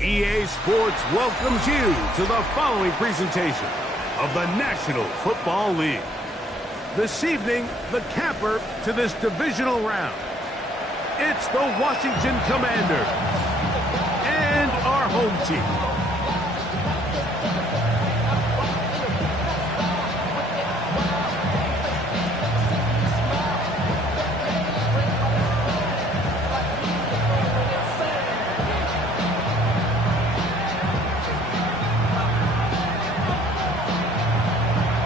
EA Sports welcomes you to the following presentation of the National Football League. This evening, the capper to this divisional round. It's the Washington Commanders and our home team.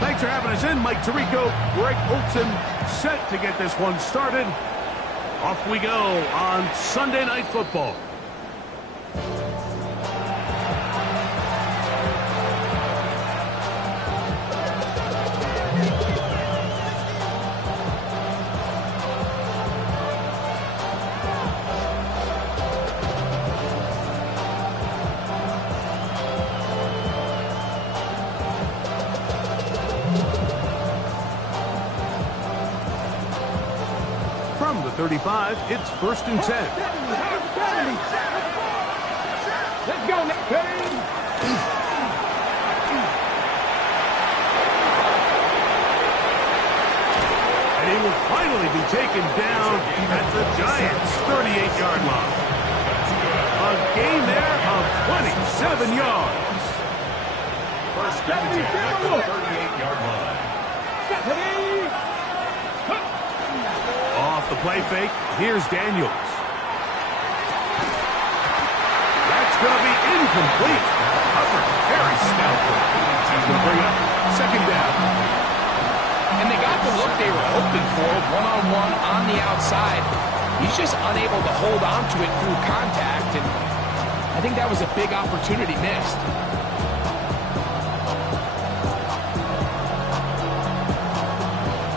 Thanks for having us in. Mike Tirico, Greg Olson, set to get this one started. Off we go on Sunday Night Football. From the 35, it's 1st and 10. Let's go, Nick. And he will finally be taken down at the Giants' 38-yard line. A gain there of 27 yards. First down at the 38-yard line. Off the play fake, here's Daniels. That's going to be incomplete. Covered very stoutly. He's going to bring up 2nd down. And they got the look they were hoping for, one-on-one on the outside. He's just unable to hold on to it through contact, and I think that was a big opportunity missed.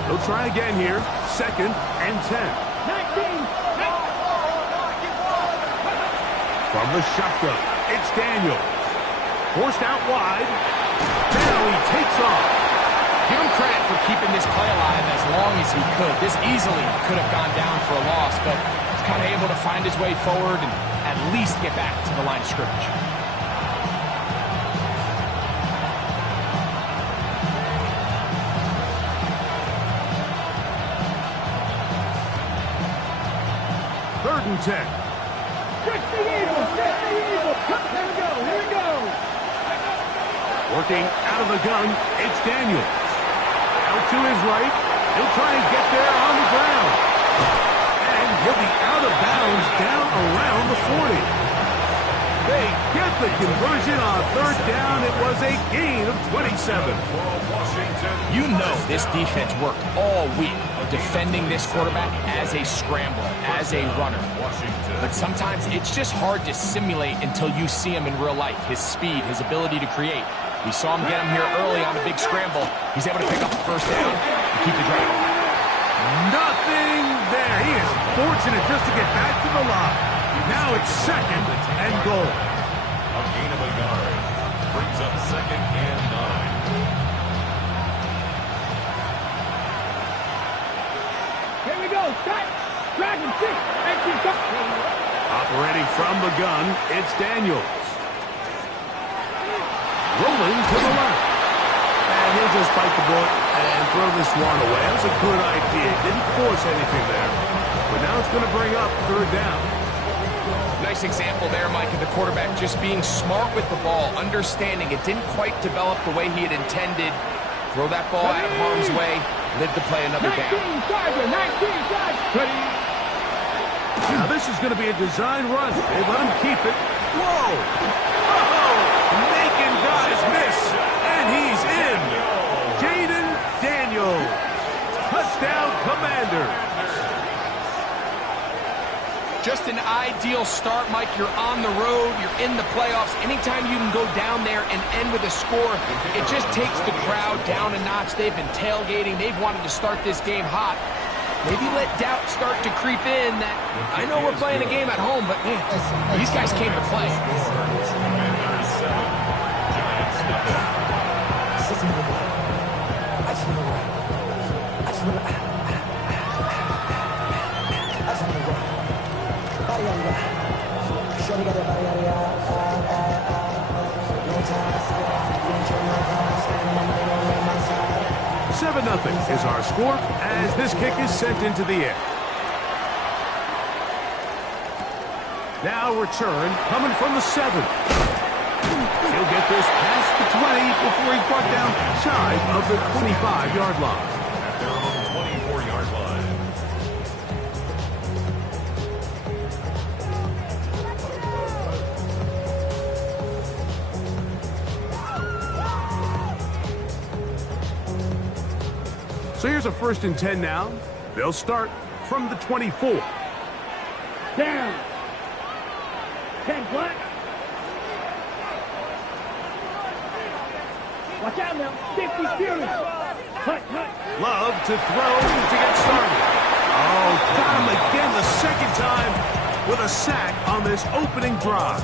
They'll try again here. 2nd and 10. From the shotgun, it's Daniels. Forced out wide. Now he takes off. Give him credit for keeping this play alive as long as he could. This easily could have gone down for a loss, but he's kind of able to find his way forward and at least get back to the line of scrimmage. Third and 10. Stretch the eagle. Here we go. Working out of the gun, it's Daniels. Out to his right. He'll try and get there on the ground. And he'll be out of bounds down around the 40. They get the conversion on 3rd down. It was a gain of 27. You know this defense worked all week defending this quarterback as a scrambler, as a runner. But sometimes it's just hard to simulate until you see him in real life. His speed, his ability to create. We saw him get him here early on a big scramble. He's able to pick up the 1st down and keep the drive alive. Nothing there. He is fortunate just to get back to the line. Now it's 2nd and goal. A gain of a yard. Brings up 2nd and 9. Here we go. Start. Dragon 6. Operating from the gun, it's Daniels. Rolling to the left. And he'll just bite the bullet and throw this one away. That was a good idea. Didn't force anything there. But now it's going to bring up 3rd down. Nice example there, Mike, of the quarterback just being smart with the ball, understanding it didn't quite develop the way he had intended. Throw that ball out of harm's way, live to play another down. 19 Ready. Now this is going to be a design run. They let him keep it. Whoa! Oh! Making guys miss. And he's in. Jaden Daniels. Touchdown, Commanders. Just an ideal start, Mike. You're on the road. You're in the playoffs. Anytime you can go down there and end with a score, it just takes the crowd down a notch. They've been tailgating. They've wanted to start this game hot. Maybe let doubt start to creep in that I know we're playing a game at home, but man, these guys came to play. "7-0 is our score as this kick is sent into the air. Now return coming from the 7. He'll get this past the 20 before he's brought down shy of the 25-yard line. At their own 24-yard line. So here's a 1st and 10 now. They'll start from the 24. Down. 10 black. Watch out now. 50 furious. Cut. Love to throw to get started. Oh, got him again the second time with a sack on this opening drive.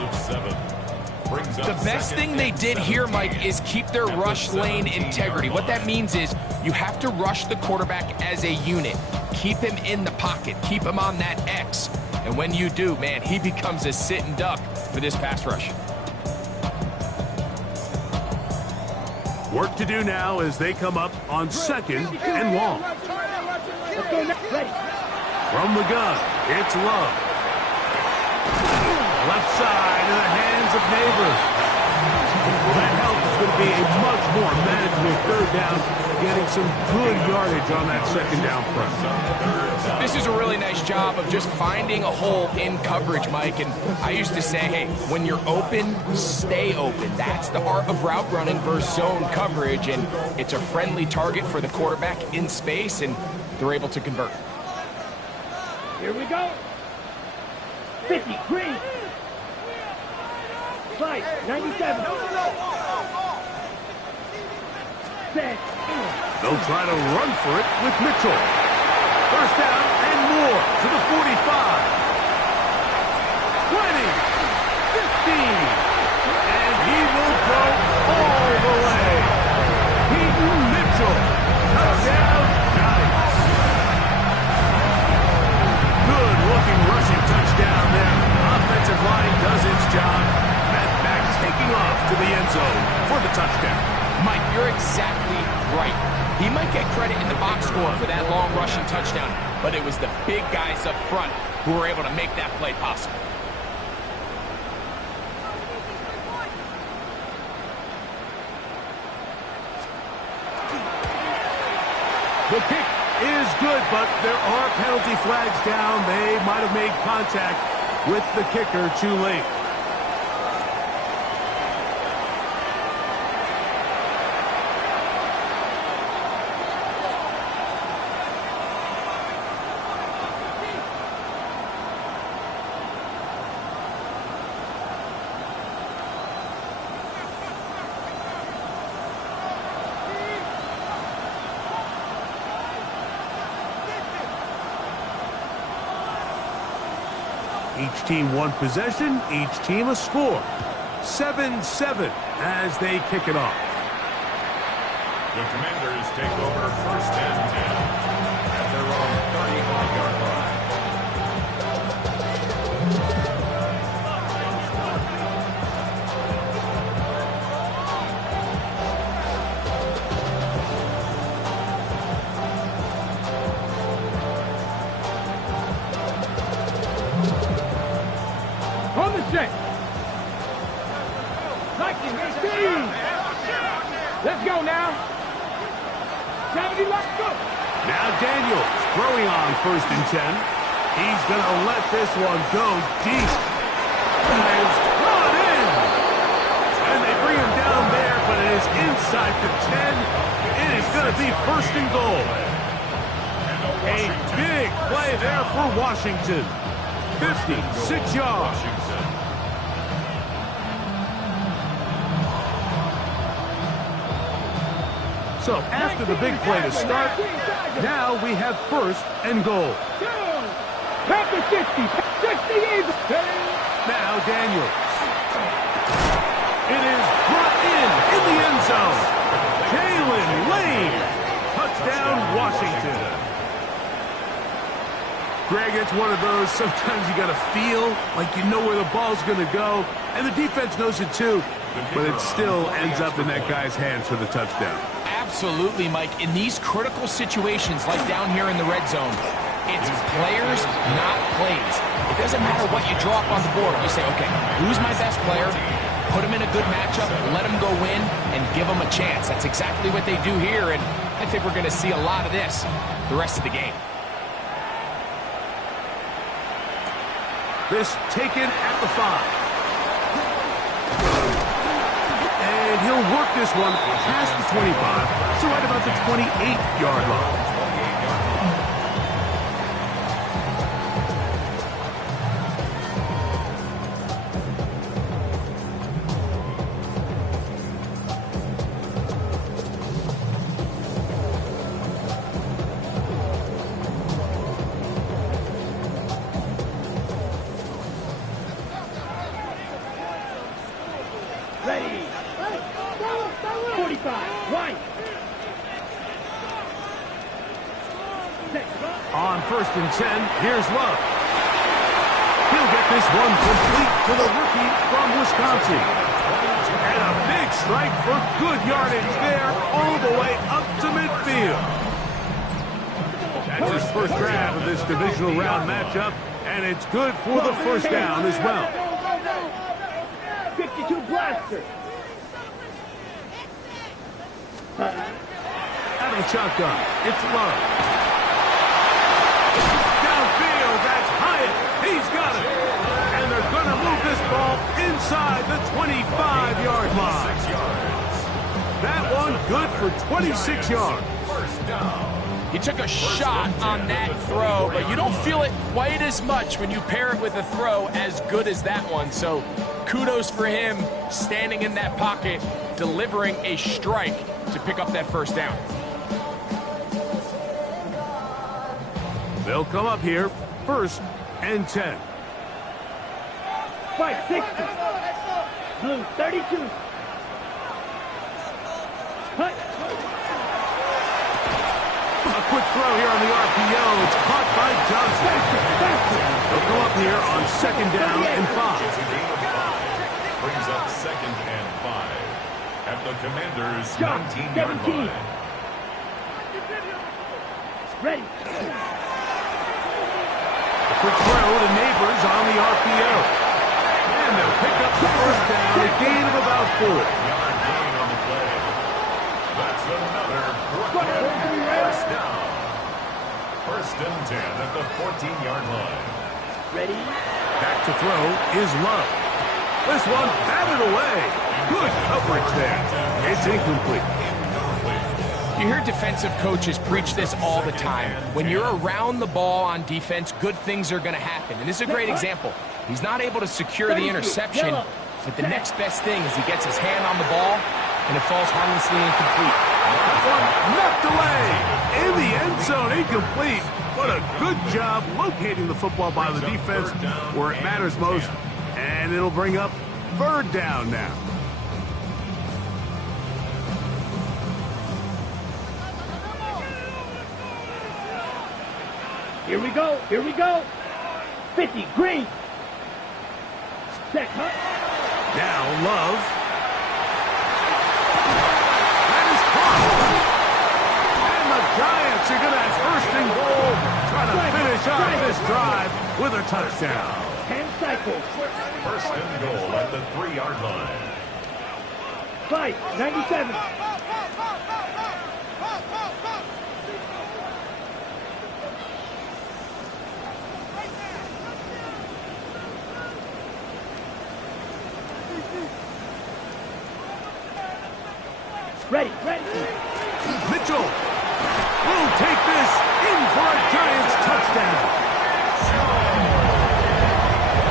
The best thing they did here, Mike, is keep their rush lane integrity. What that means is you have to rush the quarterback as a unit. Keep him in the pocket. Keep him on that X. And when you do, man, he becomes a sitting duck for this pass rush. Work to do now as they come up on 2nd and long. Let's go next. Ready. From the gun, it's Love. Left side in the hands of Neighbors. That help is going to be a much more manageable 3rd down, getting some good yardage on that 2nd down press. This is a really nice job of just finding a hole in coverage, Mike. And I used to say, hey, when you're open, stay open. That's the art of route running versus zone coverage. And it's a friendly target for the quarterback in space, and they're able to convert. Here we go. 50. Green. Slide. 97. Set. They'll try to run for it with Mitchell. 1st down and more to the 45. 20. 15. And he will go all the way. Peyton Mitchell. Touchdown, Giants. Good looking rushing touchdown there. Offensive line does its job. That back taking off to the end zone for the touchdown. Mike, you're exactly right. He might get credit in the box score for that long rushing touchdown, but it was the big guys up front who were able to make that play possible. The kick is good, but there are penalty flags down. They might have made contact with the kicker too late. Each team one possession, each team a score. 7-7 as they kick it off. The Commanders take over 1st and 10 at their own 35-yard line. On the set. Let's go now. 70, let's go. Now Daniels throwing on 1st and 10. He's going to let this one go deep. And it's brought in. And they bring him down there, but it is inside the 10. It is going to be 1st and goal. A big play there for Washington. 56 yards. So after the big play to start, now we have 1st and goal. After 60, 60 is. Now Daniels. It is brought in the end zone. Jalen Lane. Touchdown, Washington. Greg, it's one of those, sometimes you got to feel like you know where the ball's going to go, and the defense knows it too, but it still ends up in that guy's hands for the touchdown. Absolutely, Mike. In these critical situations, like down here in the red zone, it's players, not plays. It doesn't matter what you draw up on the board. You say, okay, who's my best player? Put him in a good matchup, let him go win, and give him a chance. That's exactly what they do here, and I think we're going to see a lot of this the rest of the game. This taken at the 5. And he'll work this one past the 25, so right about the 28-yard line. Ready. 45. Right. On 1st and 10, here's Love. He'll get this one complete to the rookie from Wisconsin. And a big strike for good yardage there all the way up to midfield. That's his first grab of this divisional round matchup, and it's good for the first down as well. 52 blaster. Out of the shotgun, it's Love. Downfield, that's Hyatt. He's got it. And they're going to move this ball inside the 25-yard line. That one good for 26 yards. First down. He took a shot on that throw, but you don't feel it quite as much when you pair it with a throw as good as that one. So kudos for him standing in that pocket, delivering a strike to pick up that first down. They'll come up here, 1st and 10. 560. Blue 32. Hut. A quick throw here on the RPO. It's caught by Johnson. They'll come up here on 2nd down and 5. Brings up 2nd and 5 at the Commanders' 19-yard 17. line. Ready. A quick throw to Neighbors on the RPO. And they'll pick up the first down, a gain of about 4. Yard gain on the play. That's another first down. 1st and 10 at the 14-yard line. Ready. Back to throw is Love. This one batted away. Good coverage there. It's incomplete. You hear defensive coaches preach this all the time. When you're around the ball on defense, good things are going to happen. And this is a great example. He's not able to secure the interception, but the next best thing is he gets his hand on the ball, and it falls harmlessly incomplete. One knocked away. In the end zone, incomplete. What a good job locating the football by the defense where it matters most. And it'll bring up 3rd down now. Here we go. Here we go. 50. Green. Check. Hut. Now Love. That is caught. And the Giants are going to have 1st and goal. Try to finish off this drive with a touchdown. 10 cycles. 1st and goal at the 3-yard line. 597. Ready. Mitchell will take this in for a Giants touchdown.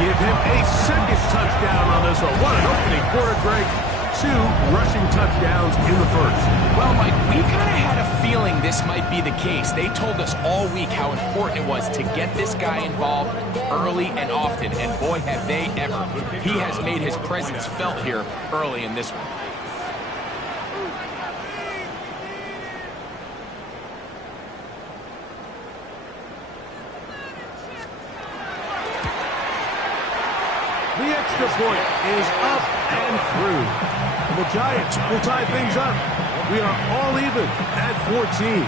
Give him a 2nd touchdown on this one. What an opening quarter, Greg. 2 rushing touchdowns in the 1st. Well, Mike, we kind of had a feeling this might be the case. They told us all week how important it was to get this guy involved early and often, and boy, have they ever. He has made his presence felt here early in this one. The extra point is up and through. And the Giants will tie things up. We are all even at 14.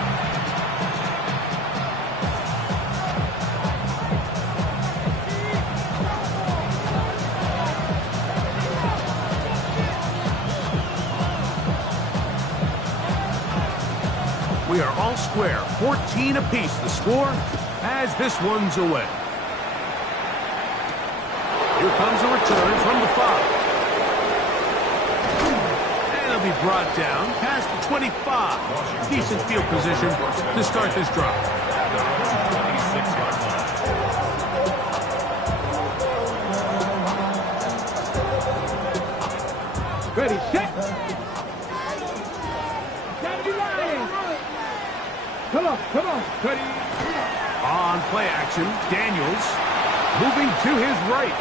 We are all square, 14 apiece the score as this one's away. Here comes a return from the 5. And it'll be brought down past the 25. Decent field position to start this drive. Ready, set. Come on, ready. On play action, Daniels moving to his right.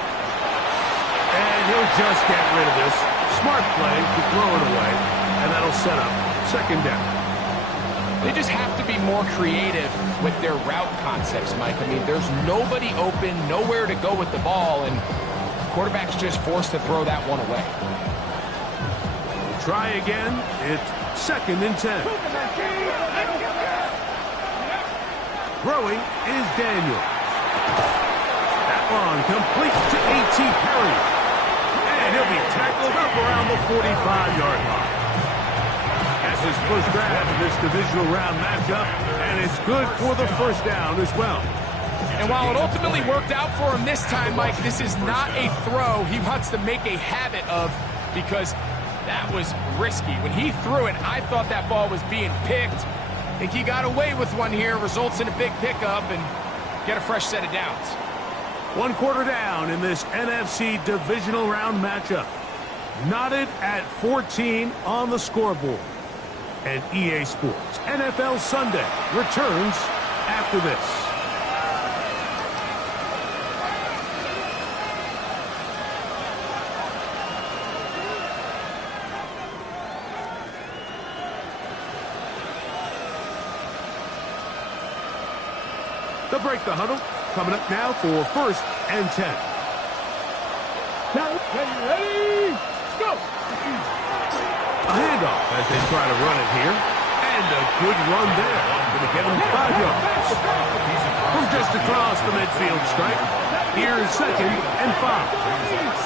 And he'll just get rid of this. Smart play to throw it away. And that'll set up second down. They just have to be more creative with their route concepts, Mike. I mean, there's nobody open, nowhere to go with the ball, and the quarterback's just forced to throw that one away. We'll try again. It's second and 10. Throwing is Daniel. That one complete to A.T. Perry. And he'll be tackled up around the 45-yard line. That's his first grab in this divisional round matchup, and it's good for the first down as well. And while it ultimately worked out for him this time, Mike, this is not a throw he wants to make a habit of, because that was risky. When he threw it, I thought that ball was being picked. I think he got away with one here, results in a big pickup, and get a fresh set of downs. 1 quarter down in this NFC divisional round matchup. Knotted at 14 on the scoreboard. And EA Sports NFL Sunday returns after this. They'll break the huddle. Coming up now for first and 10. Ready, go! A handoff as they try to run it here. And a good run there. Going to get him 5 yards. From just across the midfield stripe. Here's second and 5.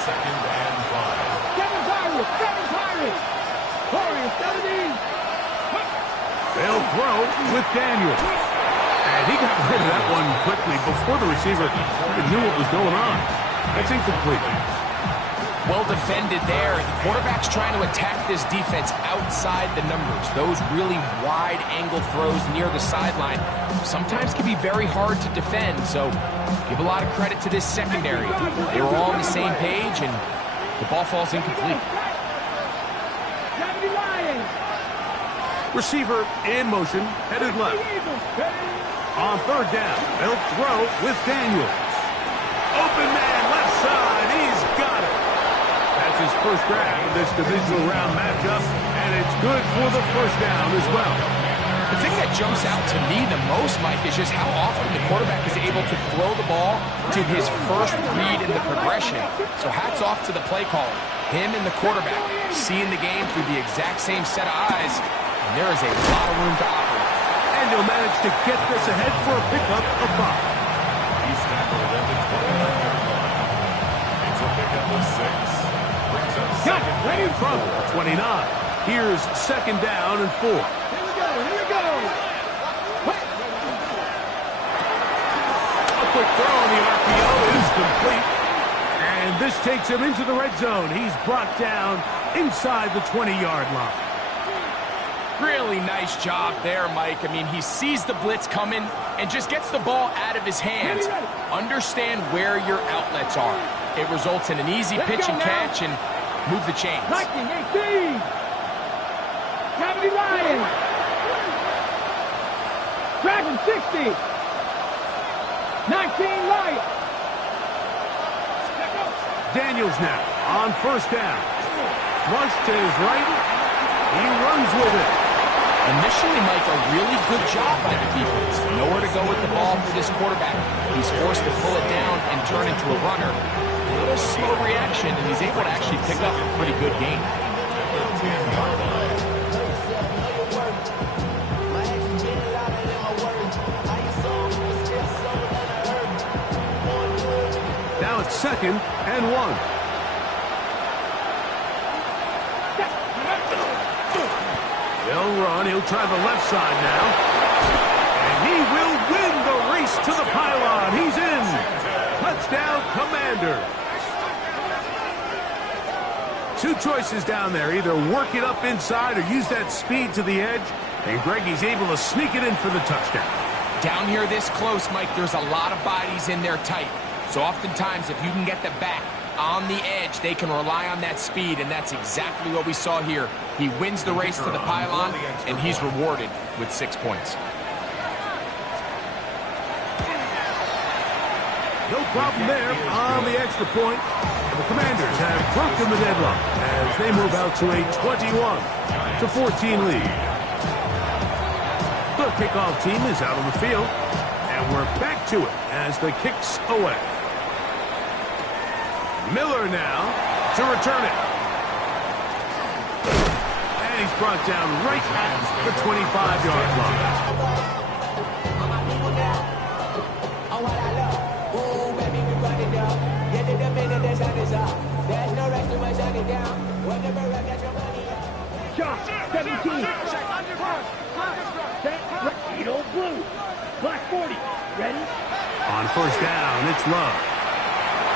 Second and 5. Kevin's Irish! Corey, 17! They'll throw with Daniel. And he got rid of that one quickly before the receiver even knew what was going on. That's incomplete. Well defended there. The quarterback's trying to attack this defense outside the numbers. Those really wide angle throws near the sideline sometimes can be very hard to defend. So give a lot of credit to this secondary. They were all on the same page, and the ball falls incomplete. Receiver in motion, headed left. On third down, they'll throw with Daniels. Open man, left side, he's got it. That's his first grab in this divisional round matchup, and it's good for the first down as well. The thing that jumps out to me the most, Mike, is just how often the quarterback is able to throw the ball to his first read in the progression. So hats off to the play caller. Him and the quarterback seeing the game through the exact same set of eyes, and there is a lot of room to operate. And he'll manage to get this ahead for a pickup of 5. He's tackled at the 29-yard line. It's a pickup of 6. Brings up second Ready from 29. Here's second down and 4. Here we go. A quick throw on the RPO is complete. And this takes him into the red zone. He's brought down inside the 20-yard line. Really nice job there, Mike. I mean, he sees the blitz coming and just gets the ball out of his hands. Understand where your outlets are. It results in an easy pitch and catch and move the chains. 19, 18. Gravity Lion. Dragon 60. 19 light. Daniels now on first down. Flush to his right. He runs with it. Initially, Mike, a really good job by the defense. Nowhere to go with the ball for this quarterback. He's forced to pull it down and turn into a runner. A little slow slow reaction, and he's able to actually pick up a pretty good game. Now it's 2nd and 1. He'll run. He'll try the left side now. And he will win the race to the pylon. He's in. Touchdown, Commander. 2 choices down there. Either work it up inside or use that speed to the edge. And Greggy's able to sneak it in for the touchdown. Down here this close, Mike, there's a lot of bodies in there tight. So oftentimes, if you can get the back on the edge, they can rely on that speed, and that's exactly what we saw here. He wins the race to the pylon, and he's rewarded with 6 points. No problem there on the extra point. And the Commanders have broken the deadlock as they move out to a 21-14 lead. The kickoff team is out on the field, and we're back to it as the kick's away. Miller now to return it. And he's brought down right at the 25-yard line. Shot, 17. Set, right, old blue. Black 40. Ready? On first down, it's Love.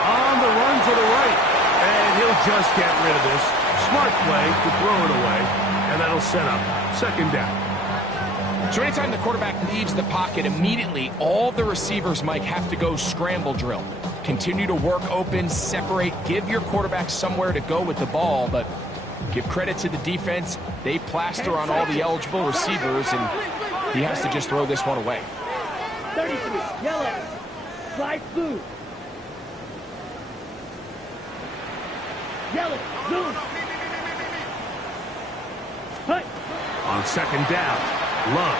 On the run to the right. And he'll just get rid of this. Smart play to throw it away. And that'll set up 2nd down. So anytime the quarterback leaves the pocket, immediately all the receivers, Mike, have to go scramble drill. Continue to work open, separate, give your quarterback somewhere to go with the ball, but give credit to the defense. They plaster on all the eligible receivers, and he has to just throw this one away. 33, yellow. Slide blue. Yellow, blue. Hut. On 2nd down, Love.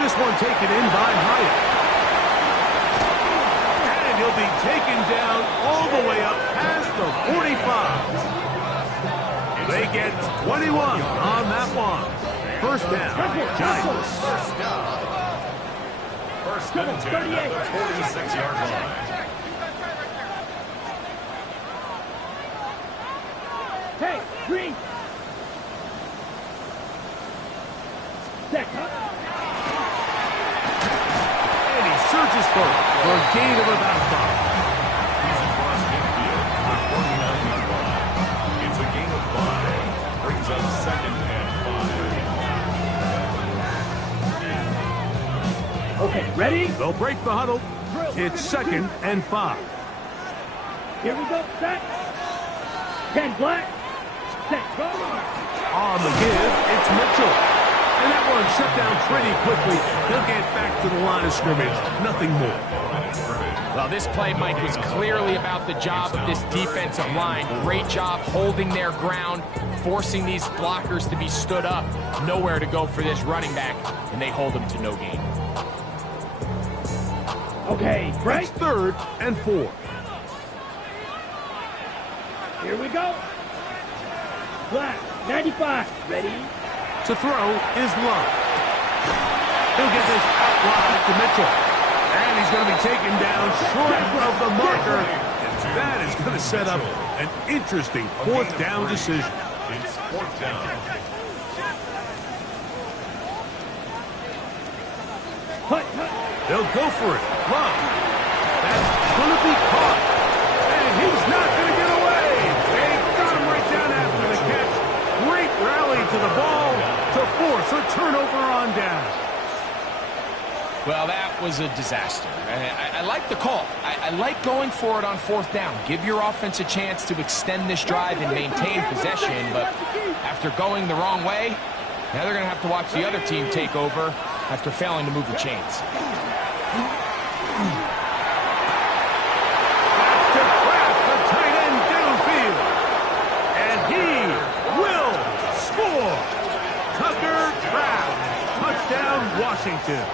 This one taken in by Hyatt. And he'll be taken down all the way up past the 45. They get 21 on that one. First down, Giants. First and 10 at the 46-yard line. Hey, green. Set. And he surges forward for a gain of about 5. He's across midfield to the 49-yard line. It's a gain of 5. Brings up 2nd and 5. Okay, ready? They'll break the huddle. It's 2nd and 5. Here we go. Set. 10 black. Set. Go. On the give, it's Mitchell. And that one shut down pretty quickly. He'll get back to the line of scrimmage. Nothing more. Well, this play, Mike, was clearly about the job of this defensive line. Great job holding their ground, forcing these blockers to be stood up. Nowhere to go for this running back, and they hold him to no gain. Okay, It's right? 3rd and 4. Here we go. Black, 95. Ready? To throw is Love. He'll get this out wide to Mitchell. And he's going to be taken down short of the marker. And that is going to set up an interesting 4th down decision. It's 4th down. Hut, hut. They'll go for it. Love. That's going to be caught. And he's not going to get away. They got him right down after the catch. Great rally to the ball to force a turnover on down. Well, that was a disaster. I like the call. I like going for it on 4th down. Give your offense a chance to extend this drive and maintain possession, but after going the wrong way, now they're going to have to watch the other team take over after failing to move the chains. That's to Kraft, the tight end downfield. And he will score. Tucker Kraft. Touchdown, Washington.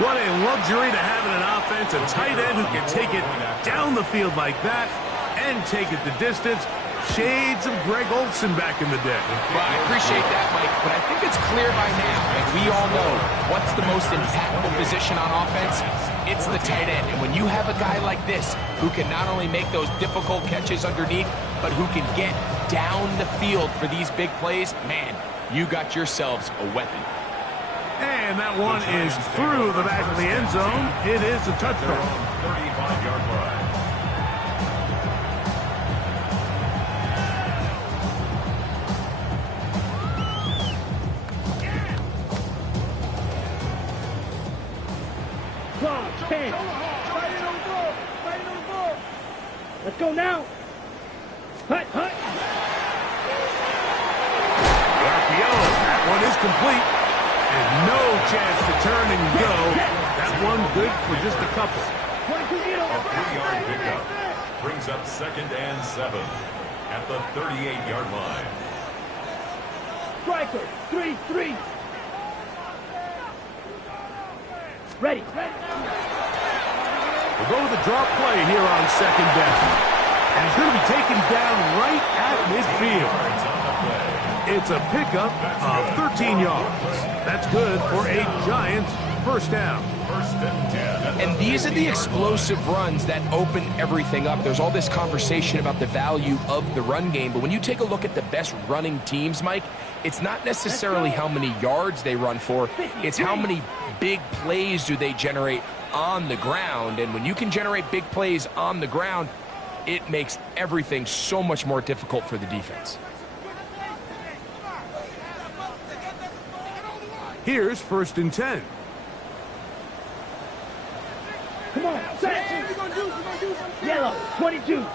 What a luxury to have in an offense defense, a tight end who can take it down the field like that and take it the distance. Shades of Greg Olsen back in the day. Well, I appreciate that, Mike, but I think it's clear by now, and we all know what's the most impactful position on offense. It's the tight end, and when you have a guy like this who can not only make those difficult catches underneath, but who can get down the field for these big plays, man, you got yourselves a weapon. And that one is through the back of the end zone. It is a touchdown. 35-yard line. Let's go now. Hut, hut. The RPO, that one is complete. And no chance to turn and go. That one good for just a couple. A 3-yard pickup brings up 2nd and 7 at the 38-yard line. Striker, 3-3. Ready. We'll go with a draw play here on 2nd down. And he's going to be taken down right at midfield. It's a pickup of 13 yards. That's good for a Giants first down. 1st and 10. And these are the explosive runs that open everything up. There's all this conversation about the value of the run game, but when you take a look at the best running teams, Mike, it's not necessarily how many yards they run for, it's how many big plays do they generate on the ground. And when you can generate big plays on the ground, it makes everything so much more difficult for the defense. Here's 1st and 10. Come on, set. Yellow, 22.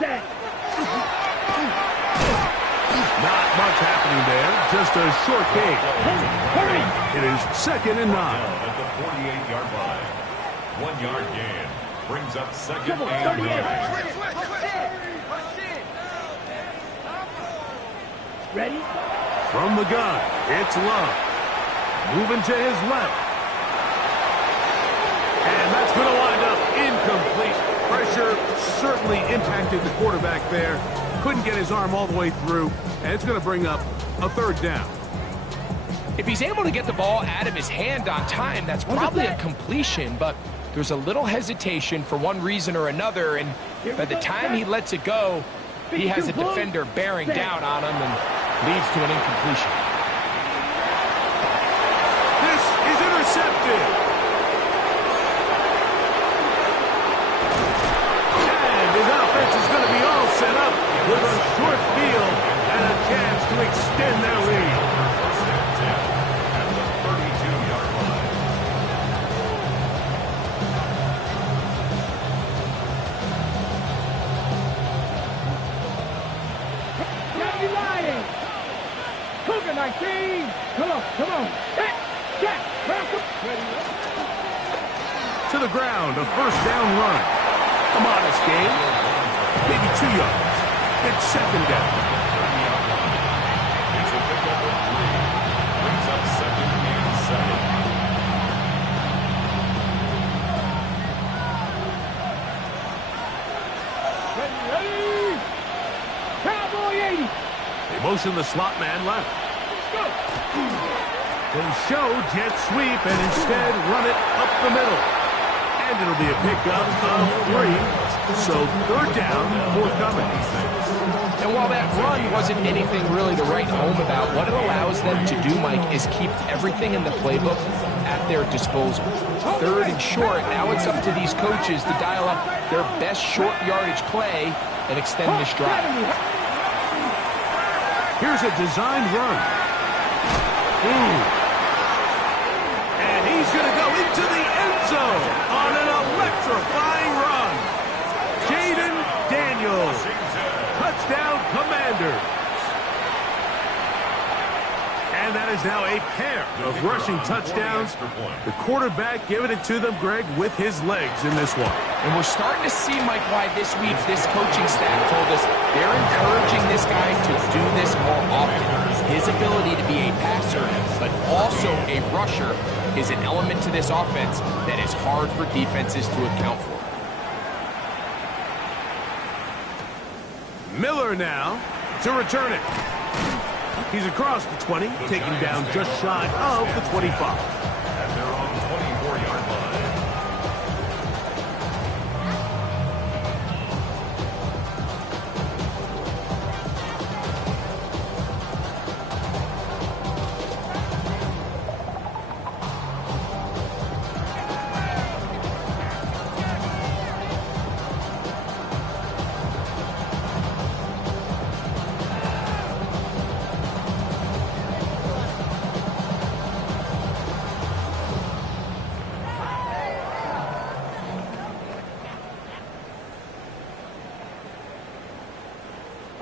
Set. Not much happening there, just a short game. Hurry. It is 2nd and 9. At the 48-yard line. 1-yard gain brings up 2nd Come on, and 38. 9. Ready? From the gun, it's Love. Moving to his left. And that's going to wind up incomplete. Pressure certainly impacted the quarterback there. Couldn't get his arm all the way through. And it's going to bring up a 3rd down. If he's able to get the ball out of his hand on time, that's probably a completion, but there's a little hesitation for one reason or another, and by the time he lets it go, he has a defender bearing down on him and leads to an incompletion. This is intercepted. And his offense is going to be all set up with a short field and a chance to extend their lead. 1st and 10 at the 32-yard line. Cougar 19. Come on, come on. Set, set, To the ground, a 1st down run. A modest gain, maybe 2 yards. It's 2nd down. It's a pickup of 3. Brings up 2nd and 7. ready. Cowboy 80. They motion the slot man left. They show jet sweep and instead run it up the middle. And it'll be a pickup of 3. So 3rd down, forthcoming. And while that run wasn't anything really to write home about, what it allows them to do, Mike, is keep everything in the playbook at their disposal. 3rd and short, now it's up to these coaches to dial up their best short yardage play and extend this drive. Here's a designed run. And he's going to go into the end zone on an electrifying run. Jaden Daniels. Touchdown, Commanders. And that is now a pair of rushing touchdowns. The quarterback giving it to them, Greg, with his legs in this one. And we're starting to see, Mike, why this week this coaching staff told us they're encouraging this guy to do this more often. His ability to be a passer, but also a rusher, is an element to this offense that is hard for defenses to account for. Miller now to return it. He's across the 20, taken down just shy of the 25. And they're on the 24-yard line.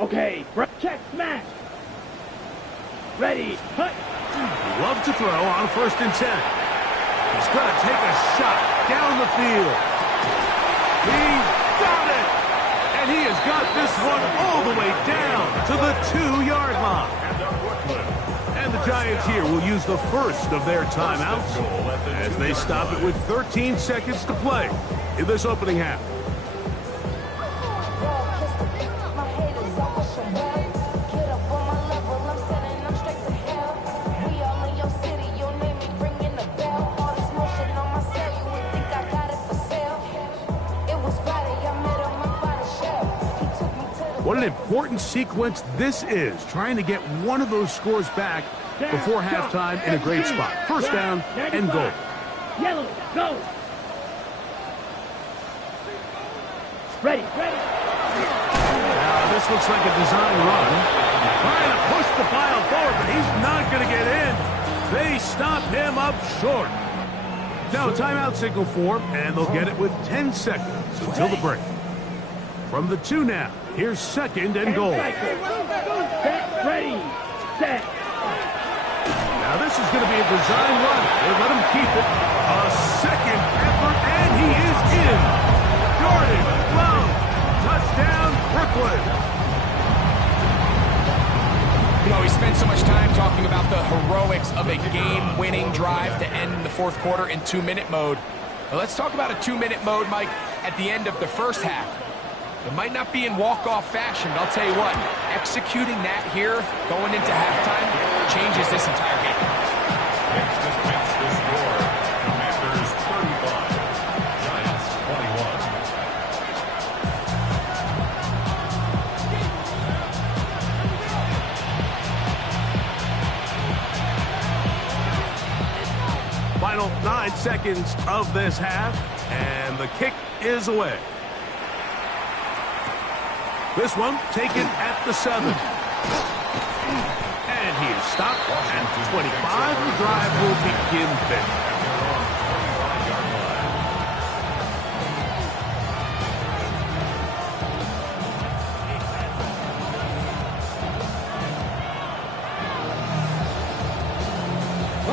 Okay, check, smash. Ready, cut. Love to throw on 1st and 10. He's going to take a shot down the field. He's got it! And he has got this one all the way down to the 2-yard line. And the Giants here will use the first of their timeouts as they stop it with 13 seconds to play in this opening half. What an important sequence this is, trying to get one of those scores back before halftime in a great spot. First down and goal. Yellow, go. Ready. Now, this looks like a design run. Trying to push the pile forward, but he's not going to get in. They stop him up short. Now a timeout signal form, and they'll get it with 10 seconds until the break. From the 2 now, here's 2nd and goal. Set, ready, set. Now this is going to be a design run. They let him keep it. A second effort, and he is in. Jordan Love, touchdown, Brooklyn. You know, we spent so much time talking about the heroics of a game-winning drive to end in the 4th quarter in 2-minute mode. Well, let's talk about a 2-minute mode, Mike, at the end of the first half. It might not be in walk-off fashion, but I'll tell you what, executing that here, going into halftime, changes this entire game. Next is the score. Commanders 35, Giants 21. Final 9 seconds of this half, and the kick is away. This one taken at the 7. And he is stopped at the 25. The drive will begin then.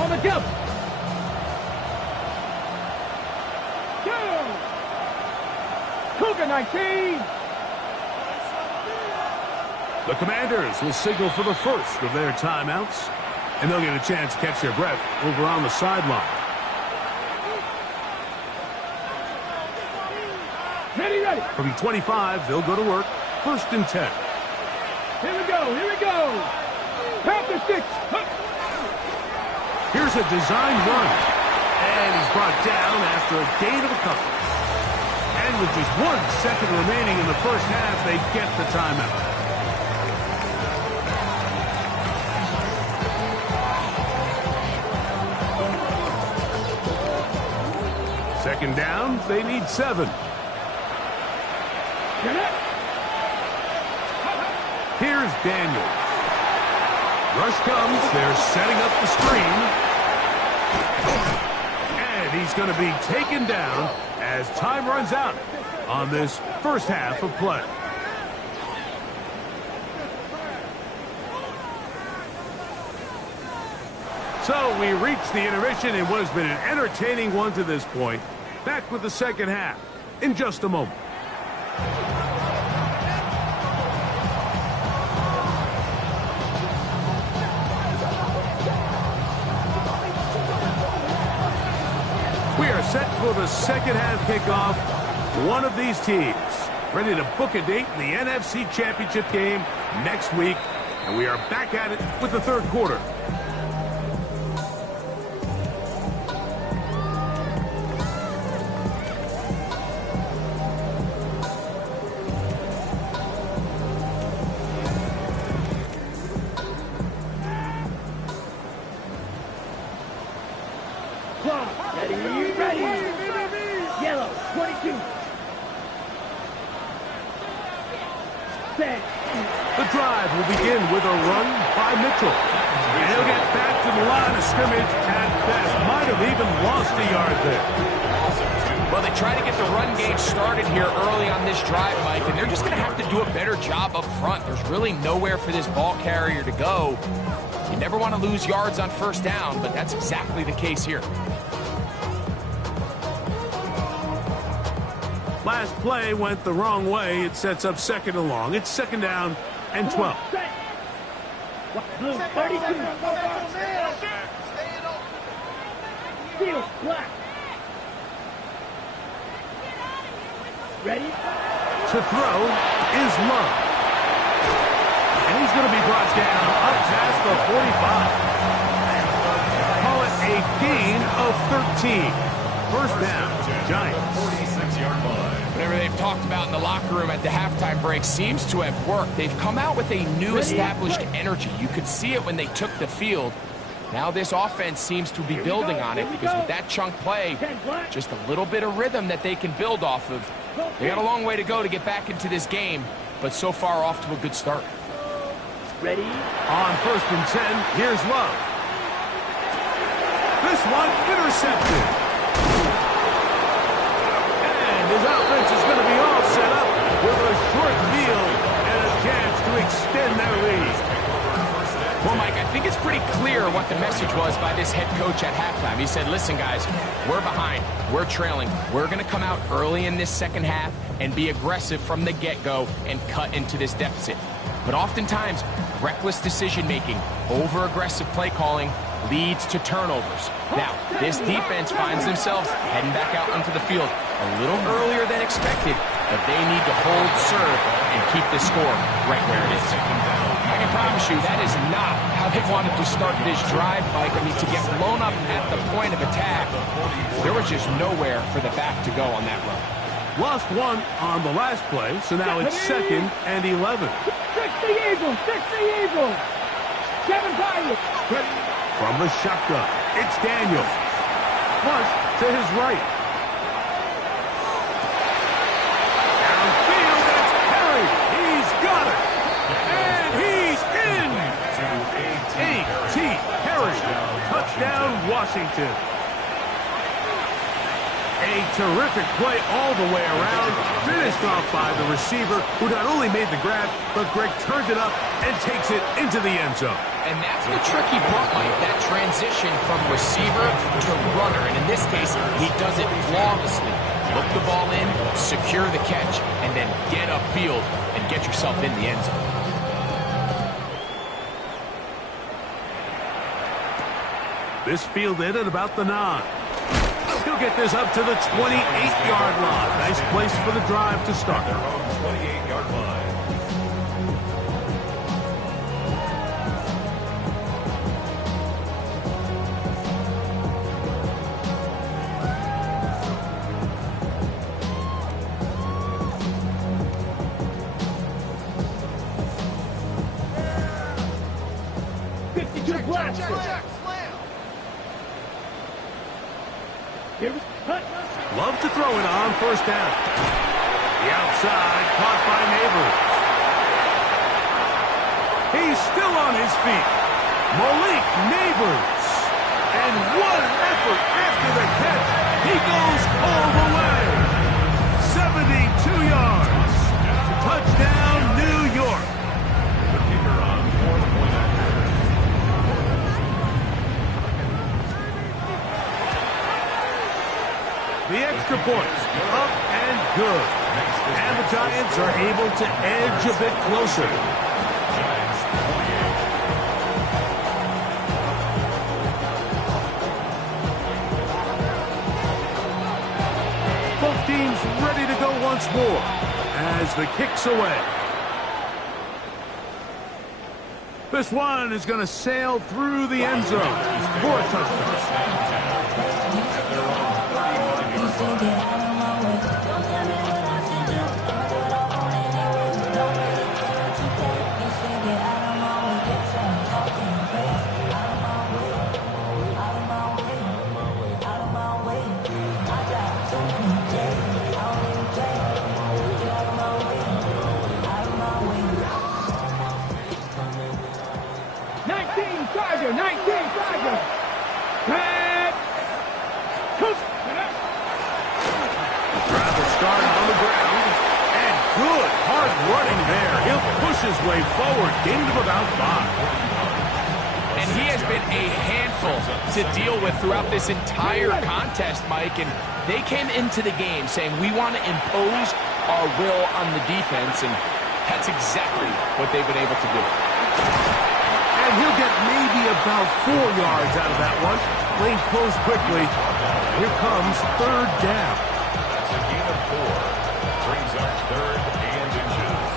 On the jump. Go. Cougar 19. The Commanders will signal for the first of their timeouts, and they'll get a chance to catch their breath over on the sideline. Ready. From the 25, they'll go to work. 1st and 10. Here we go. Panther 6. Here's a design run, and he's brought down after a gain of a couple. And with just 1 second remaining in the first half, they get the timeout. Second down, they need 7. Here's Daniels. Rush comes, they're setting up the screen. And he's going to be taken down as time runs out on this first half of play. So we reach the intermission in what has been an entertaining one to this point. Back with the second half in just a moment. set for the second half kickoff. One of these teams ready to book a date in the NFC Championship game next week. And we are back at it with the third quarter. Ready. Yellow, 22. Set. The drive will begin with a run by Mitchell. And he'll get back to the line of scrimmage at best. Might have even lost a yard there. Well, they try to get the run game started here early on this drive, Mike, and they're just going to have to do a better job up front. There's really nowhere for this ball carrier to go. You never want to lose yards on first down, but that's exactly the case here. Last play went the wrong way. It sets up second and long. It's second down and 12. Blue, 32. Steel, black. Ready? To throw is Love. And he's going to be brought down up past the 45. Call it a gain of 13. First down, Giants. 46-yard line. Whatever they've talked about in the locker room at the halftime break seems to have worked. They've come out with a new established energy. You could see it when they took the field. Now this offense seems to be building on it because with that chunk play, just a little bit of rhythm that they can build off of. They got a long way to go to get back into this game, but so far off to a good start. Ready? On first and 10, here's Love. This one intercepted. His offense is going to be all set up with a short field and a chance to extend their lead. Well, Mike, I think it's pretty clear what the message was by this head coach at halftime. He said, listen, guys, we're behind. We're trailing. We're going to come out early in this second half and be aggressive from the get-go and cut into this deficit. But oftentimes, reckless decision-making, over-aggressive play calling leads to turnovers. Now, this defense finds themselves heading back out onto the field a little earlier than expected, but they need to hold serve and keep the score right where it is. I can promise you that is not how they wanted to start this drive, Mike. I mean, to get blown up at the point of attack, there was just nowhere for the back to go on that run. Lost one on the last play, so now it's second and 11. Fix the Eagles! Fix the Eagles! Kevin Byron! From the shotgun, it's Daniels. Flush to his right. Downfield, it's Perry. He's got it. And he's in. A.T. Perry. Touchdown, Washington. A terrific play all the way around, finished off by the receiver, who not only made the grab, but Greg turned it up and takes it into the end zone. And that's the tricky part, Mike, that transition from receiver to runner. And in this case, he does it flawlessly. Look the ball in, secure the catch, and then get upfield and get yourself in the end zone. This fielded at about the 9. He'll get this up to the 28-yard line. Nice place for the drive to start. Their own 28-yard line. Love to throw it on first down. The outside, caught by Neighbors. He's still on his feet. Malik Neighbors. And what an effort after the catch. He goes all the way. 72 yards. Touchdown, New York. The kicker on 4th point after. The extra points, up and good. And the Giants are able to edge a bit closer. Giants 28. seems ready to go once more as the kick's away. This one is going to sail through the end zone for a touchdown. Running there. He'll push his way forward. Gain of about 5. And he has been a handful to deal with throughout this entire contest, Mike. And they came into the game saying, we want to impose our will on the defense. And that's exactly what they've been able to do. And he'll get maybe about 4 yards out of that one. Lane closed quickly. Here comes third down. That's a gain of 4. Brings up third and inches.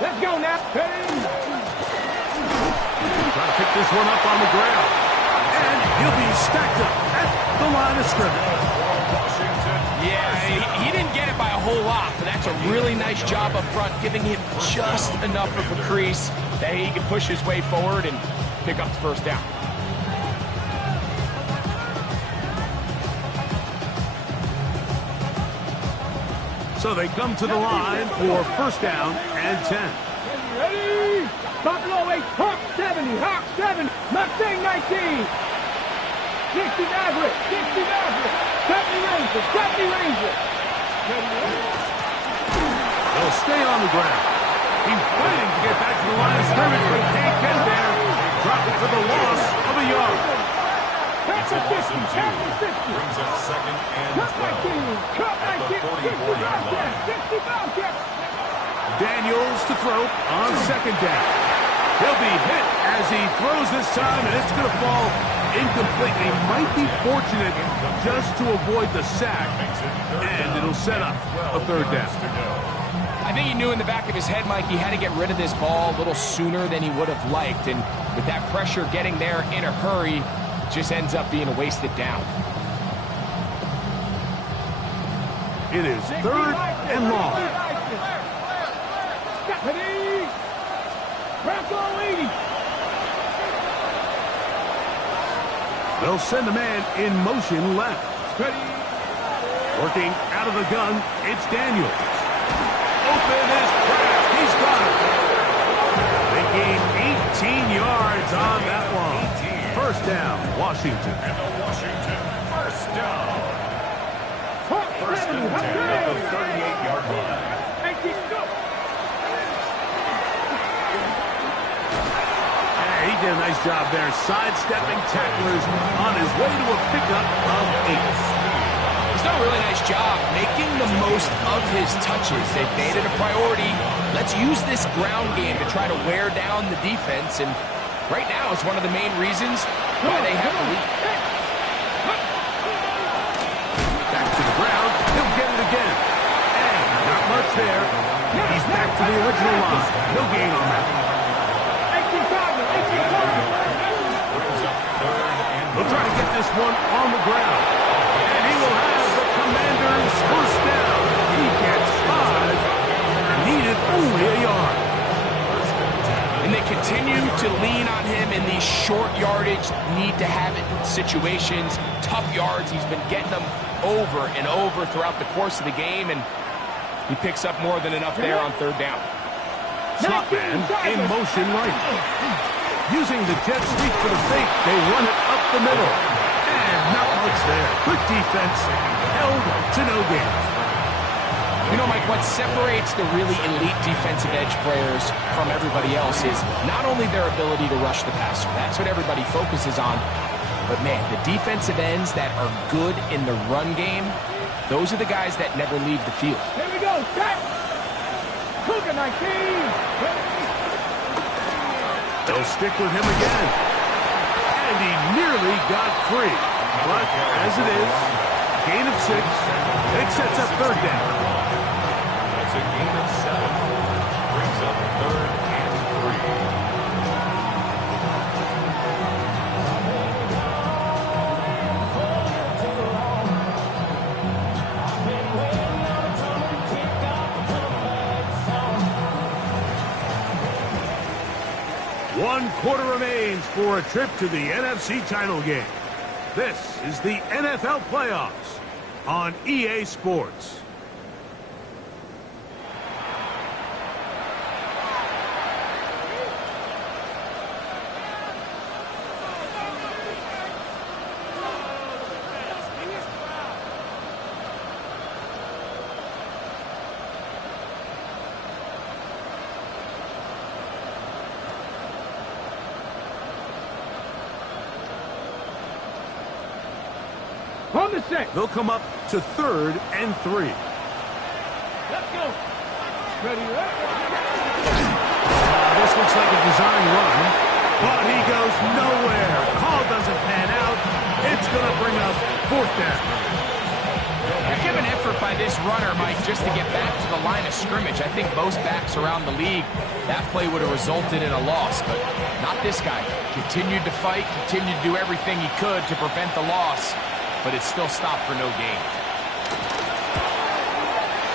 Let's go now. Trying to pick this one up on the ground. And he'll be stacked up at the line of scrimmage. Yeah, he didn't get it by a whole lot, but that's a really nice job up front, giving him just enough of a crease that he can push his way forward and pick up the first down. So they come to the line for first down and 10. Ready? Buffalo 8, Hawk 70, Hawk 7, Mustang 19. 60 Maverick, 60 Maverick, 70 Ranger, 70 Ranger. They'll stay on the ground. He's fighting to get back to the line of scrimmage, but can't get there. Drop it for the loss of a yard. It's a loss of 2. Brings up second and 12 at the 44-yard line. Daniels to throw on second down. He'll be hit as he throws this time, and it's going to fall incomplete. He might be fortunate just to avoid the sack, and it'll set up a third down. I think he knew in the back of his head, Mike, he had to get rid of this ball a little sooner than he would have liked, and with that pressure getting there in a hurry, just ends up being a wasted down. It is third and long. They'll send a man in motion left. Working out of the gun, it's Daniels. Open is Kraft. He's got it. They gain 18 yards on that one. First down, Washington. And the Washington first down. First and 10 at the 38-yard line. He did a nice job there, sidestepping tacklers on his way to a pickup of 8. He's done a really nice job making the most of his touches. They've made it a priority. Let's use this ground game to try to wear down the defense, and right now it's one of the main reasons why they have the lead. Back to the ground. He'll get it again. And not much there. He's back to the original line. No gain on that. He'll try to get this one on the ground. And he will have the Commanders' first down. He gets 5 and needed only a yard. And they continue to lean on him in these short yardage, need to have it situations, tough yards. He's been getting them over and over throughout the course of the game, and he picks up more than enough there on third down. Slot man in motion right. Using the jet sweep for the fake, they run it up the middle. And not much there. Good defense, held to no gain. You know, Mike, what separates the really elite defensive edge players from everybody else is not only their ability to rush the passer. That's what everybody focuses on. But, man, the defensive ends that are good in the run game, those are the guys that never leave the field. Here we go. Set. Cougar 19. They'll stick with him again. And he nearly got free. But as it is, gain of 6, it sets up third down. It's a gain of 7. Brings up 3rd and 3. One quarter remains for a trip to the NFC title game. This is the NFL playoffs on EA Sports. On the 6. They'll come up to 3rd and 3. Let's go. Ready, This looks like a design run, but he goes nowhere. Call doesn't pan out. It's going to bring up 4th down. Heck of an effort by this runner, Mike, just to get back to the line of scrimmage. I think most backs around the league, that play would have resulted in a loss, but not this guy. Continued to fight, continued to do everything he could to prevent the loss, but it still stopped for no gain.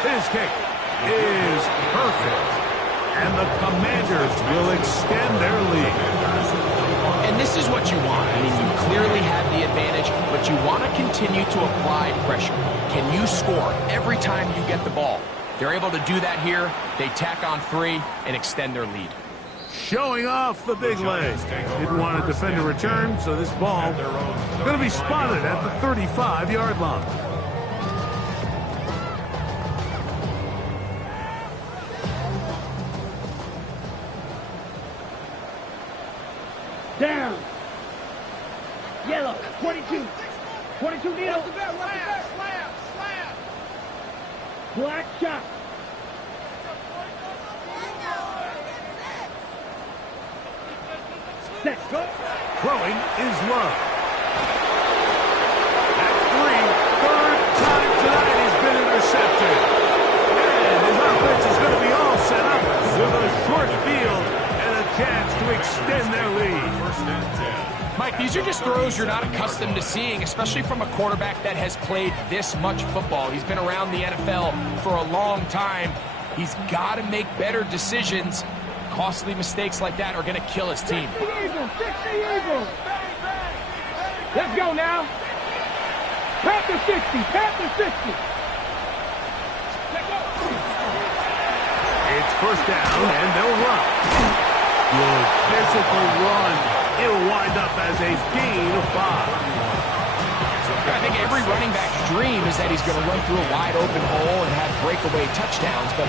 His kick is perfect, and the Commanders will extend their lead. And this is what you want. I mean, you clearly have the advantage, but you want to continue to apply pressure. Can you score every time you get the ball? They're able to do that here. They tack on 3 and extend their lead. Showing off the big leg. Didn't want to defend a return, so this ball going to be spotted at the 35-yard line. down. Yellow. 22. 22 needle. Black shot. Set. Go. Throwing is low. That's 3. 3rd time tonight he's been intercepted. And his offense is going to be all set up with a short field and a chance to extend their lead. Mike, these are just throws you're not accustomed to seeing, especially from a quarterback that has played this much football. He's been around the NFL for a long time. He's got to make better decisions. Costly mistakes like that are going to kill his team. 60 Eagles. 60 Eagles. Let's go now. Panther 60. Panther 60. It's first down, and they'll run. Good physical run. It'll wind up as a gain of 5. I think every running back's dream is that he's going to run through a wide open hole and have breakaway touchdowns, but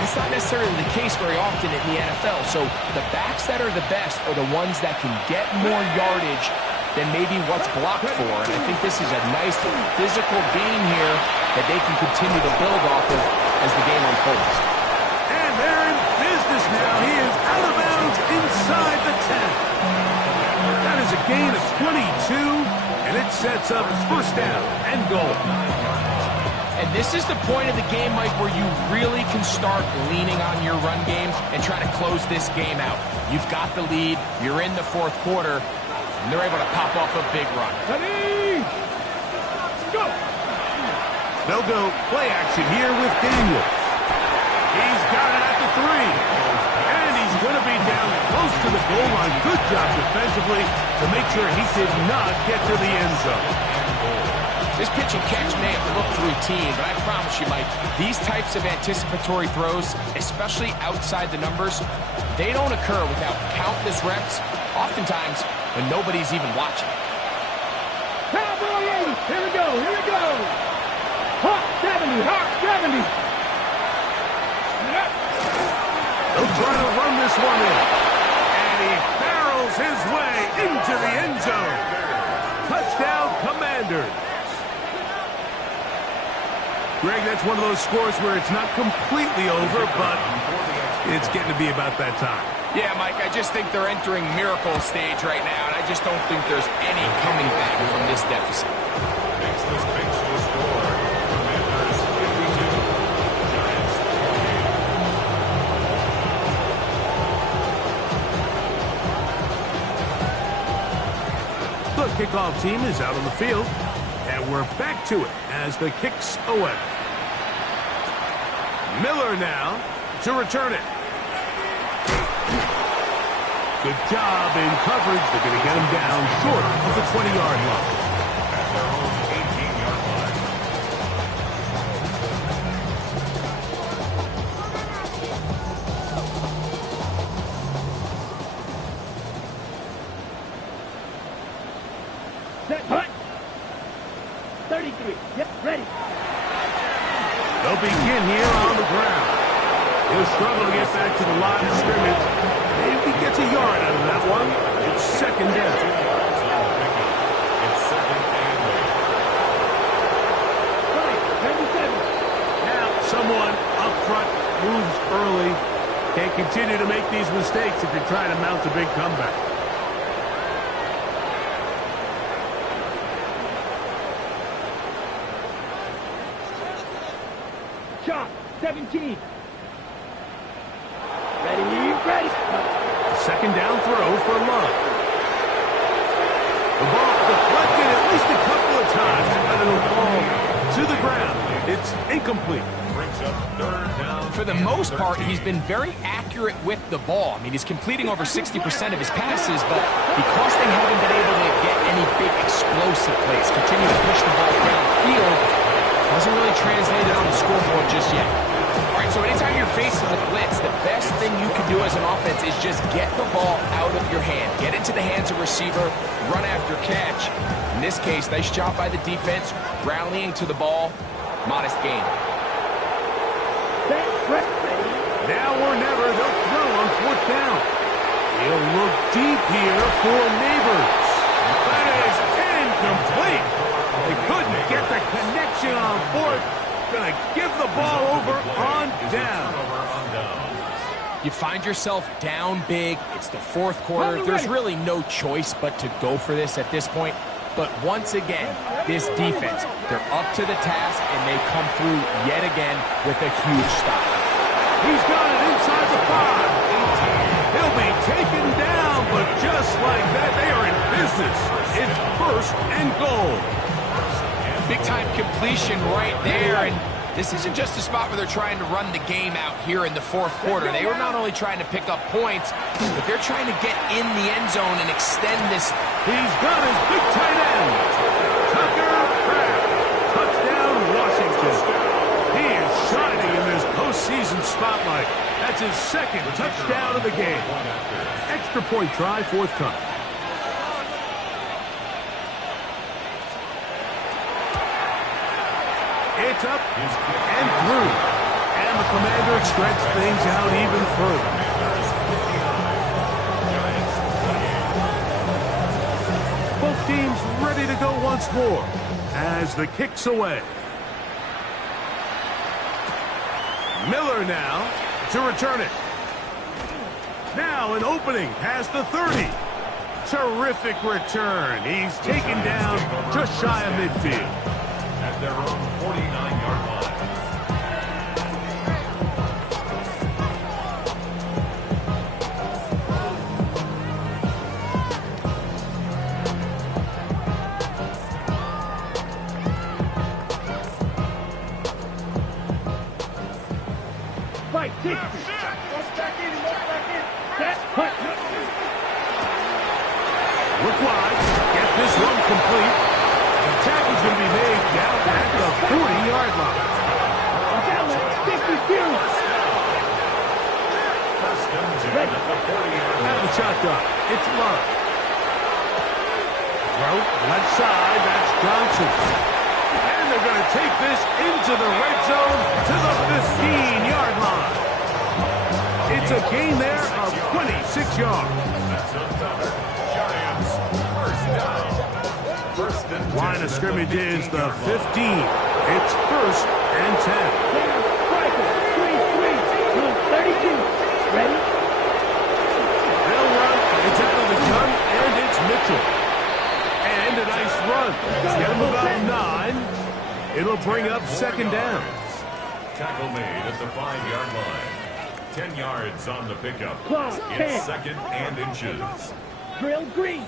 that's not necessarily the case very often in the NFL. So the backs that are the best are the ones that can get more yardage than maybe what's blocked for. And I think this is a nice physical gain here that they can continue to build off of as the game unfolds. And they're in business now. He is out of bounds inside the 10. That is a gain of 22, and it sets up first down and goal. And this is the point of the game, Mike, where you really can start leaning on your run game and try to close this game out. You've got the lead, you're in the 4th quarter, and they're able to pop off a big run. Ready? Go! They'll go play action here with Daniels. He's got it at the 3. And he's going to be down close to the goal line. Good job defensively to make sure he did not get to the end zone. This pitch and catch may have looked routine, but I promise you, Mike, these types of anticipatory throws, especially outside the numbers, they don't occur without countless reps, oftentimes when nobody's even watching. Cowboy 80. Here we go. Here we go. Hawk 70. Hawk 70. one in. And he barrels his way into the end zone. Touchdown, Commanders. Greg, that's one of those scores where it's not completely over, but it's getting to be about that time. Yeah, Mike, I just think they're entering miracle stage right now, and I just don't think there's any coming back from this deficit. Makes this score. Commanders 52, Giants 28. The kickoff team is out on the field, and we're back to it as the kick's away. Miller now to return it. Good job in coverage. They're going to get him down short of the 20-yard line. At their own 18-yard line. Set, hut. 33. Yep, ready. They'll begin here on the ground. He'll struggle to get back to the line of scrimmage. Maybe gets a yard out of that one. It's second down. It's second and 5, 97. Now someone up front moves early. Can't continue to make these mistakes if you're trying to mount a big comeback. Shot, 17. Ready. Second down throw for Love. The ball deflected at least a couple of times, but it'll fall to the ground. It's incomplete. brings up third down. For the most part, he's been very accurate with the ball. I mean, he's completing over 60% of his passes, but because they haven't been able to get any big explosive plays, continue to push the ball downfield, hasn't really translated on the scoreboard just yet. All right, so anytime you're facing the blitz, the best thing you can do as an offense is just get the ball out of your hand. Get into the hands of receiver, run after catch. In this case, nice job by the defense, rallying to the ball. Modest gain. Now or never, they'll throw on fourth down. He'll look deep here for Neighbors. That is incomplete. They couldn't get the connection on fourth. Gonna give the ball over on down. You find yourself down big. It's the fourth quarter. There's really no choice but to go for this at this point. But once again, this defense, they're up to the task, and they come through yet again with a huge stop. He's got it inside the 5. He'll be taken down, but just like that, they are in business. It's first and goal. Big-time completion right there, and this isn't just a spot where they're trying to run the game out here in the fourth quarter. They were not only trying to pick up points, but they're trying to get in the end zone and extend this. He's got his big tight end. Tucker Kraft. Touchdown, Washington. He is shining in this postseason spotlight. That's his second touchdown of the game. Extra point try, forthcoming. It's up and through. And the Commander stretch things out even further. Both teams ready to go once more as the kick's away. Miller now to return it. Now an opening past the 30. Terrific return. He's taken down just shy of midfield. At their own 49-yard line. Fight, 60. Back in. Set, hut. Look wide. Get this one complete. The tackle's going to be made down at the 40-yard line. Down at 52. First and 10 at the 40-yard Out of line. the shotgun. It's Love. Throw left side. That's Johnson. And they're going to take this into the red zone to the 15-yard line. It's a gain there of 26 yards. That's another Giants first down. First and 10 Line of scrimmage is the 15. 15. It's first and 10. Striker, 3-3, 32. Ready? They'll run. It's out of the gun, and it's Mitchell. And a nice run. Get him about 9. It'll bring up second down. Tackle made at the 5-yard line. 10 yards on the pickup. Close, It's 10. 2nd and inches. Drill green.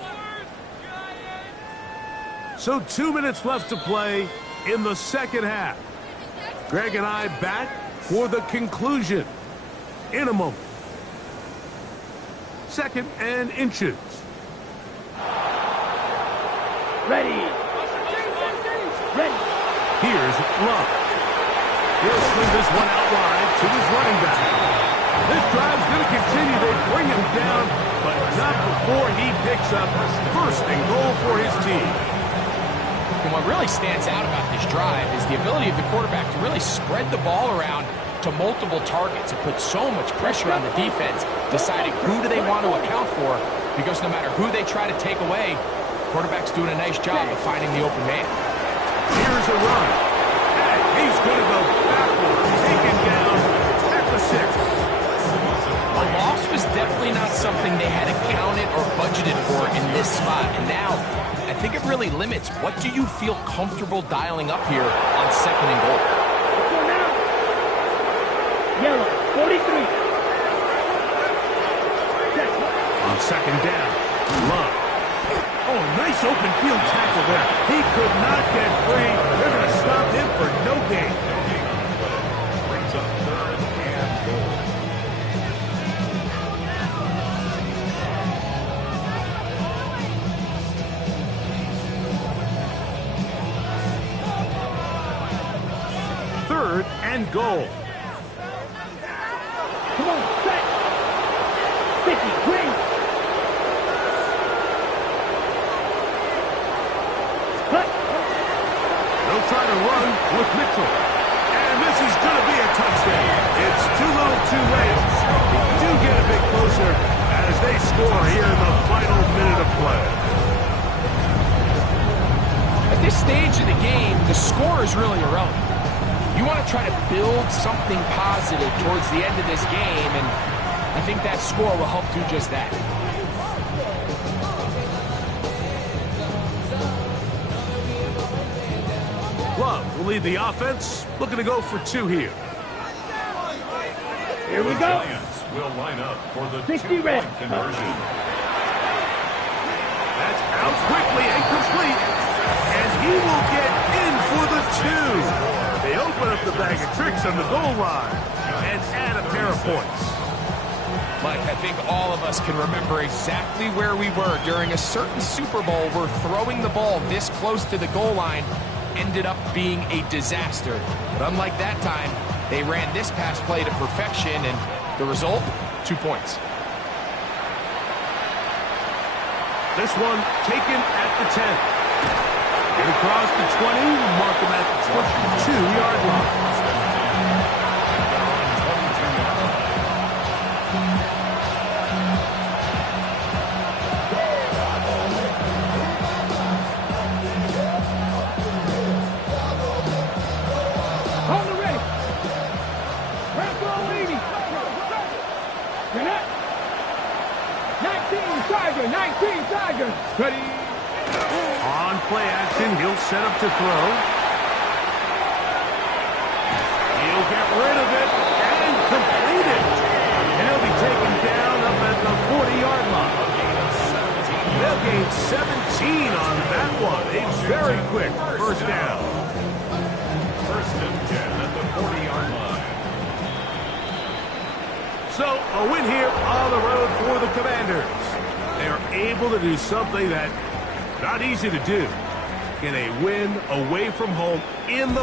So 2 minutes left to play in the second half. Greg and I back for the conclusion in a moment. 2nd and inches. Ready. Ready. Here's Love. He'll swing this one out wide to his running back. This drive's going to continue. They bring him down, but not before he picks up first and goal for his team. And what really stands out about this drive is the ability of the quarterback to really spread the ball around to multiple targets. It puts so much pressure on the defense, deciding who do they want to account for, because no matter who they try to take away, quarterback's doing a nice job of finding the open man. Here's a run. And he's going to go backwards, taken down at the 6. A loss was definitely not something they had accounted or budgeted for in this spot. And now, I think it really limits what do you feel comfortable dialing up here on 2nd and goal. Let's go now. Yellow, 43. On 2nd down, Love. Oh, nice open field tackle there. He could not get free. They're going to stop him for no gain. Brings up 3rd and goal. Third and goal. Come on, set. 50, green. Cut. They'll try to run with Mitchell. And this is going to be a touchdown. It's too little too late. They do get a bit closer as they score here in the final minute of play. At this stage of the game, the score is really irrelevant. You want to try to build something positive towards the end of this game, and I think that score will help do just that. Love will lead the offense, looking to go for 2 here. Here we The go. Giants will line up for the 60 red. two-point conversion. That's out quickly and complete. And he will get in for the 2. They open up the bag of tricks on the goal line and add a pair of points. Mike, I think all of us can remember exactly where we were during a certain Super Bowl where throwing the ball this close to the goal line ended up being a disaster. But unlike that time, they ran this pass play to perfection, and the result, 2 points. This one taken at the 10. Get across the 20, mark him at the 22-yard line. Hold it ready. Rambo leading. You're not. 19 Tigers. Ready. On play action, he'll set up to throw. He'll get rid of it and complete it. And he'll be taken down up at the 40-yard line. They'll gain 17 on that one. A very quick first down. 1st and 10 at the 40-yard line. So a win here on the road for the Commanders. They are able to do something that not easy to do in a win away from home in the